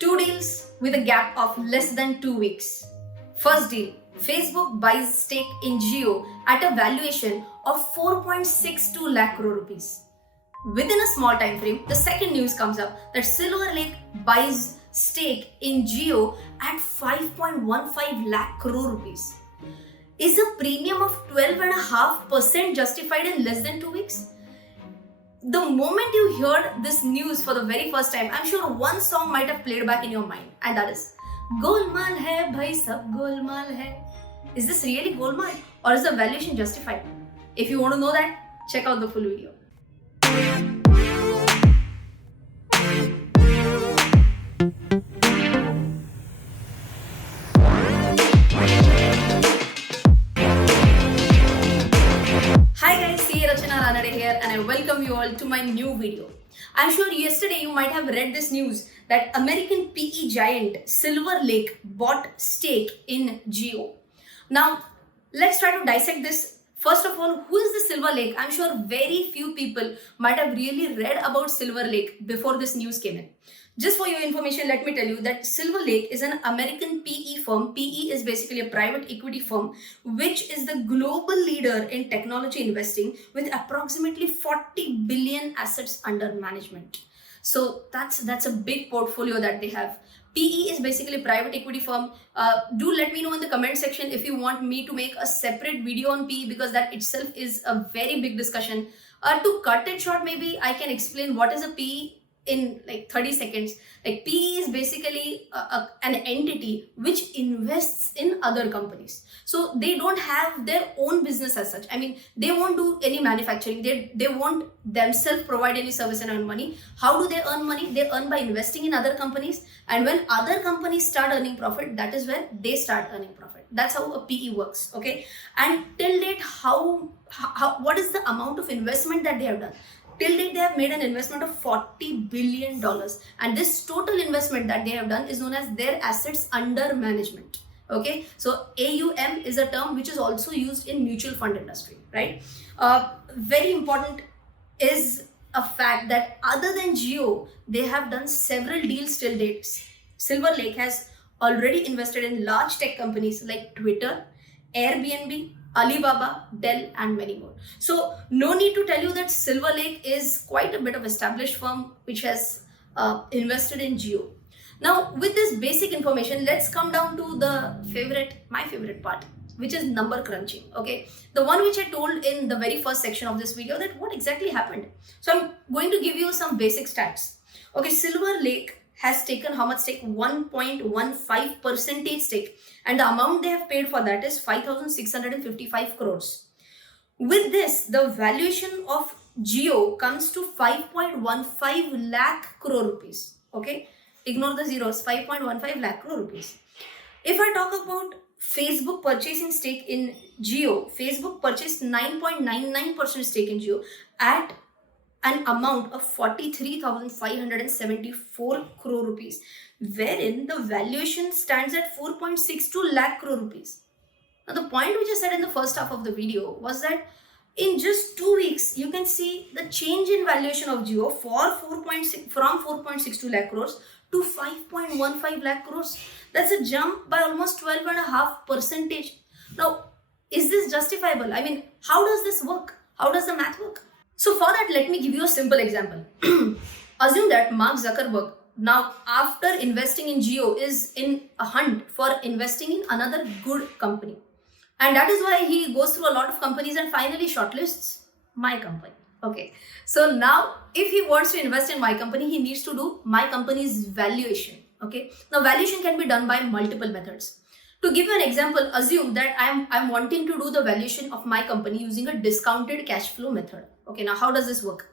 Two deals with a gap of less than 2 weeks. First deal, Facebook buys stake in Jio at a valuation of 4.62 lakh crore rupees. Within a small time frame, the second news comes up that Silver Lake buys stake in Jio at 5.15 lakh crore rupees. Is a premium of 12.5% justified in less than 2 weeks? The moment you heard this news for the very first time, I'm sure one song might have played back in your mind, and that is Golmaal hai bhai sab golmaal hai. Is this really golmaal or is the valuation justified? If you want to know that, check out the full video. Hi guys, CA Rachana Ranade here and I welcome you all to my new video. I'm sure yesterday you might have read this news that American PE giant Silver Lake bought stake in Jio. Now, let's try to dissect this. First of all, who is the Silver Lake? I'm sure very few people might have really read about Silver Lake before this news came in. Just for your information, let me tell you that Silver Lake is an American PE firm. PE is basically a private equity firm, which is the global leader in technology investing with approximately 40 billion assets under management. So that's a big portfolio that they have. PE is basically a private equity firm. Do let me know in the comment section if you want me to make a separate video on PE, because that itself is a very big discussion. To cut it short, maybe I can explain what is a PE in like 30 seconds. Like PE is basically an entity which invests in other companies. So they don't have their own business as such. I mean, they won't do any manufacturing. They won't themselves provide any service and earn money. How do they earn money? They earn by investing in other companies. And when other companies start earning profit, that is where they start earning profit. That's how a PE works. Okay. And till date, what is the amount of investment that they have done? Till date, they have made an investment of $40 billion. And this total investment that they have done is known as their assets under management. Okay, so AUM is a term which is also used in mutual fund industry, right? Very important is a fact that other than Jio, they have done several deals till date. Silver Lake has already invested in large tech companies like Twitter, Airbnb, Alibaba, Dell, and many more. So no need to tell you that Silver Lake is quite a bit of established firm which has invested in Jio. Now, with this basic information, let's come down to my favorite part, which is number crunching. Okay, the one which I told in the very first section of this video, that what exactly happened. So I'm going to give you some basic stats. Okay, Silver Lake has taken how much stake? 1.15% stake, and the amount they have paid for that is 5,655 crores. With this, the valuation of Jio comes to 5.15 lakh crore rupees. Okay, ignore the zeros. 5.15 lakh crore rupees. If I talk about Facebook purchasing stake in Jio, Facebook purchased 9.99% stake in Jio at an amount of 43,574 crore rupees, wherein the valuation stands at 4.62 lakh crore rupees. Now, the point which I said in the first half of the video was that in just 2 weeks, you can see the change in valuation of Jio from 4.62 lakh crores to 5.15 lakh crores. That's a jump by almost 12.5%. Now, is this justifiable? I mean, how does this work? How does the math work? So for that, let me give you a simple example. Assume that Mark Zuckerberg, now after investing in Jio, is in a hunt for investing in another good company. And that is why he goes through a lot of companies and finally shortlists my company. Okay. So now if he wants to invest in my company, he needs to do my company's valuation. Okay. Now valuation can be done by multiple methods. To give you an example, assume that I'm wanting to do the valuation of my company using a discounted cash flow method. Okay, now how does this work?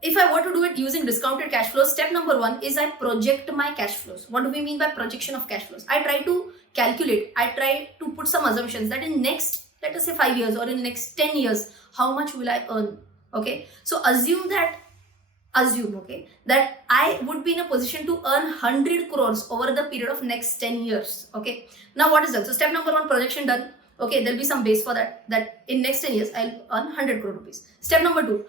If I want to do it using discounted cash flows, step number 1 is I project my cash flows. What do we mean by projection of cash flows? I try to calculate, I try to put some assumptions that in next, let us say 5 years or in next 10 years, how much will I earn? Okay, so assume that I would be in a position to earn 100 crores over the period of next 10 years. Okay, now what is that? So step number 1, projection done. Okay, there'll be some base for that in next 10 years I'll earn 100 crore rupees. Step number 2,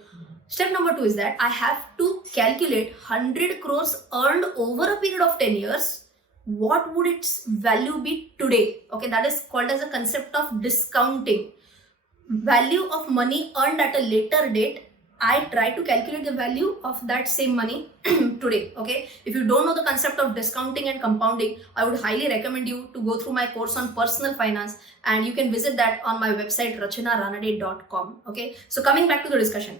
Step number 2 is that I have to calculate 100 crores earned over a period of 10 years. What would its value be today? Okay, that is called as a concept of discounting. Value of money earned at a later date. I try to calculate the value of that same money today. Okay, if you don't know the concept of discounting and compounding, I would highly recommend you to go through my course on personal finance, and you can visit that on my website rachanaranade.com. Okay, so coming back to the discussion.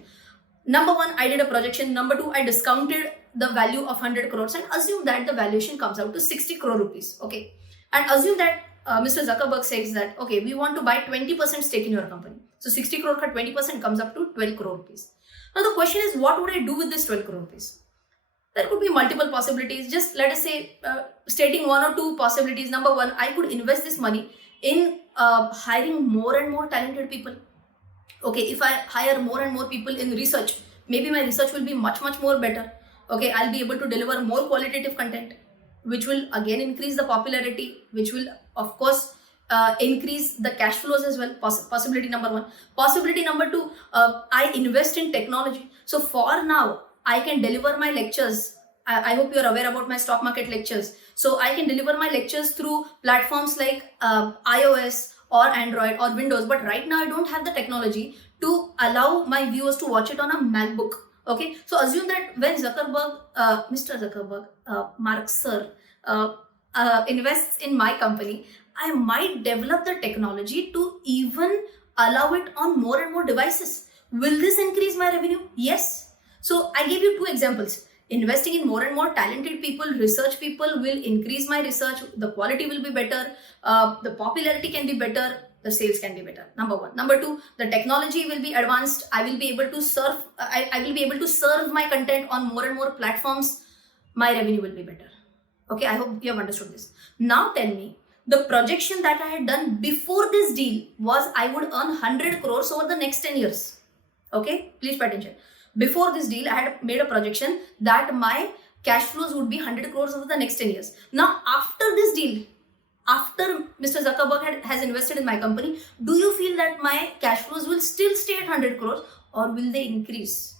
Number 1, I did a projection. Number 2, I discounted the value of 100 crores and assume that the valuation comes out to 60 crore rupees. Okay, and assume that Mr. Zuckerberg says that, okay, we want to buy 20% stake in your company. So 60 crore ka 20% comes up to 12 crore rupees. Now the question is, what would I do with this 12 crore rupees? There could be multiple possibilities. Just let us say, stating 1 or 2 possibilities. Number 1, I could invest this money in hiring more and more talented people. Okay, if I hire more and more people in research, maybe my research will be much more better. Okay, I'll be able to deliver more qualitative content, which will again increase the popularity, which will of course increase the cash flows as well. Possibility number 1. Possibility number 2, I invest in technology. So for now, I can deliver my lectures. I hope you're aware about my stock market lectures. So I can deliver my lectures through platforms like iOS or Android or Windows, but right now I don't have the technology to allow my viewers to watch it on a MacBook. Okay, so assume that when Zuckerberg, Mr. Zuckerberg, Mark Sir, invests in my company, I might develop the technology to even allow it on more and more devices. Will this increase my revenue? Yes. So I gave you 2 examples. Investing in more and more talented people, research people, will increase my research. The quality will be better. The popularity can be better. The sales can be better. Number 1. Number 2, the technology will be advanced. I will be able to serve. I will be able to serve my content on more and more platforms. My revenue will be better. Okay, I hope you have understood this. Now tell me, the projection that I had done before this deal was I would earn 100 crores over the next 10 years. Okay, please pay attention. Before this deal, I had made a projection that my cash flows would be 100 crores over the next 10 years. Now, after this deal, after Mr. Zuckerberg has invested in my company, do you feel that my cash flows will still stay at 100 crores or will they increase?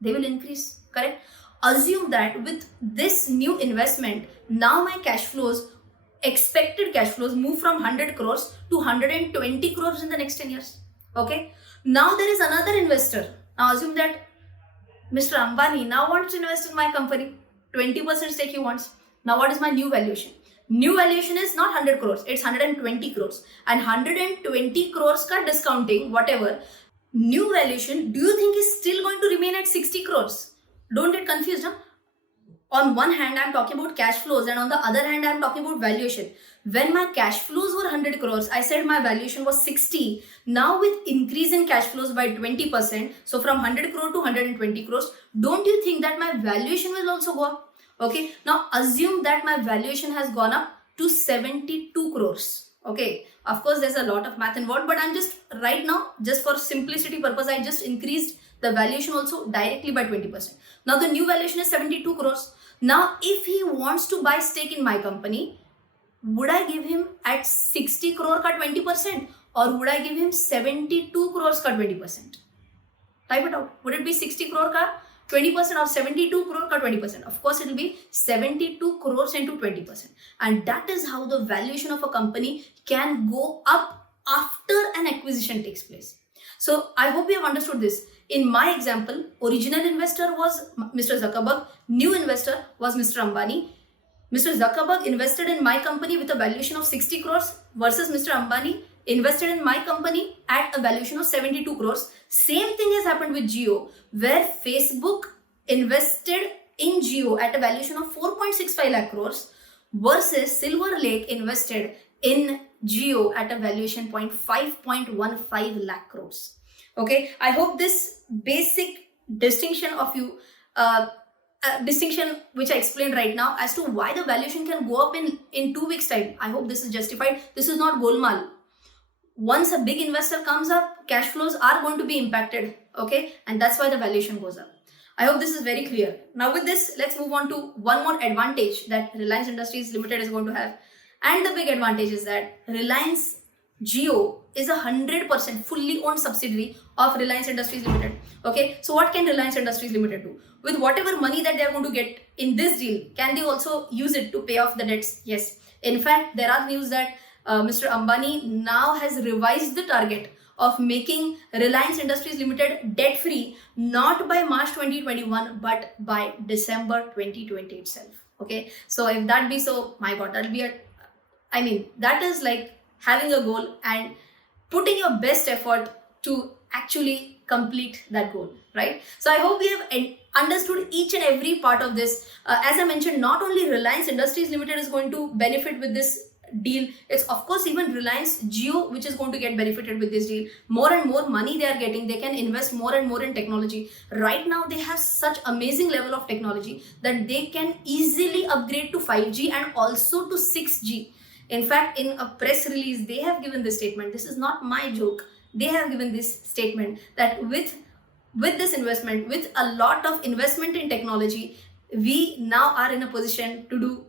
They will increase, correct? Assume that with this new investment, now my cash flows, expected cash flows, move from 100 crores to 120 crores in the next 10 years. Okay. Now there is another investor. Now assume that Mr. Ambani now wants to invest in my company. 20% stake he wants. Now what is my new valuation? New valuation is not 100 crores. It's 120 crores. And 120 crores ka discounting, whatever. New valuation, do you think is still going to remain at 60 crores? Don't get confused. Huh? On one hand, I'm talking about cash flows, and on the other hand, I'm talking about valuation. When my cash flows were 100 crores, I said my valuation was 60. Now with increase in cash flows by 20%, so from 100 crore to 120 crores, don't you think that my valuation will also go up? Okay, now assume that my valuation has gone up to 72 crores. Okay, of course, there's a lot of math involved, but I'm just right now, just for simplicity purpose, I just increased the valuation also directly by 20%. Now the new valuation is 72 crores. Now, if he wants to buy stake in my company, would I give him at 60 crore ka 20% or would I give him 72 crores ka 20%? Type it out. Would it be 60 crore ka 20% or 72 crore ka 20%? Of course, it will be 72 crores into 20%. And that is how the valuation of a company can go up after an acquisition takes place. So I hope you have understood this. In my example, original investor was Mr. Zuckerberg, new investor was Mr. Ambani. Mr. Zuckerberg invested in my company with a valuation of 60 crores versus Mr. Ambani invested in my company at a valuation of 72 crores. Same thing has happened with Jio, where Facebook invested in Jio at a valuation of 4.65 lakh crores versus Silver Lake invested in Jio at a valuation 5.15 lakh crores. Okay, I hope this basic distinction of you, distinction which I explained right now as to why the valuation can go up in 2 weeks time. I hope this is justified. This is not golmaal. Once a big investor comes up, cash flows are going to be impacted. Okay, and that's why the valuation goes up. I hope this is very clear. Now with this, let's move on to one more advantage that Reliance Industries Limited is going to have. And the big advantage is that Reliance Jio is 100% fully owned subsidiary of Reliance Industries Limited. Okay, so what can Reliance Industries Limited do? With whatever money that they are going to get in this deal, can they also use it to pay off the debts? Yes. In fact, there are news that Mr. Ambani now has revised the target of making Reliance Industries Limited debt free, not by March 2021 but by December 2020 itself. Okay, so if that be so, my god, that'll be that is like having a goal and putting your best effort to actually complete that goal, right? So I hope we have understood each and every part of this. As I mentioned, not only Reliance Industries Limited is going to benefit with this deal, it's of course even Reliance Jio which is going to get benefited with this deal. More and more money they are getting, they can invest more and more in technology. Right now they have such amazing level of technology that they can easily upgrade to 5G and also to 6G. In fact, in a press release, they have given this statement. This is not my joke. They have given this statement that with this investment, with a lot of investment in technology, we now are in a position to do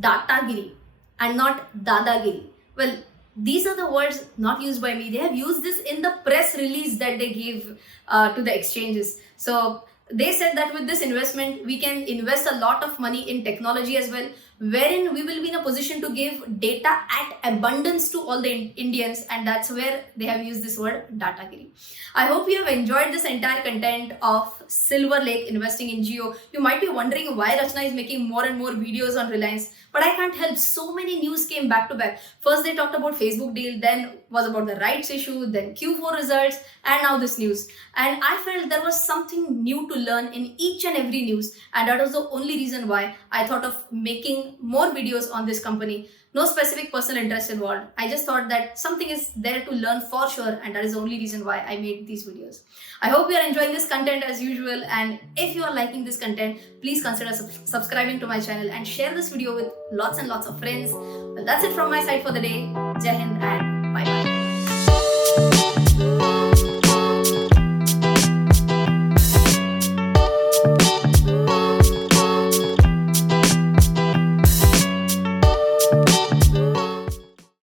datagiri and not dadagiri. Well, these are the words not used by me. They have used this in the press release that they gave to the exchanges. So they said that with this investment, we can invest a lot of money in technology as well, wherein we will be in a position to give data at abundance to all the Indians, and that's where they have used this word datagiri. I hope you have enjoyed this entire content of Silver Lake investing in Jio. You might be wondering why Rachna is making more and more videos on Reliance, but I can't help, so many news came back to back. First they talked about Facebook deal, then was about the rights issue, then Q4 results, and now this news. And I felt there was something new to learn in each and every news, and that was the only reason why I thought of making more videos on this company. No specific personal interest involved. I just thought that something is there to learn for sure, and that is the only reason why I made these videos. I hope you are enjoying this content as usual, and if you are liking this content, please consider subscribing to my channel and share this video with lots and lots of friends. Well, that's it from my side for the day. Jai Hind.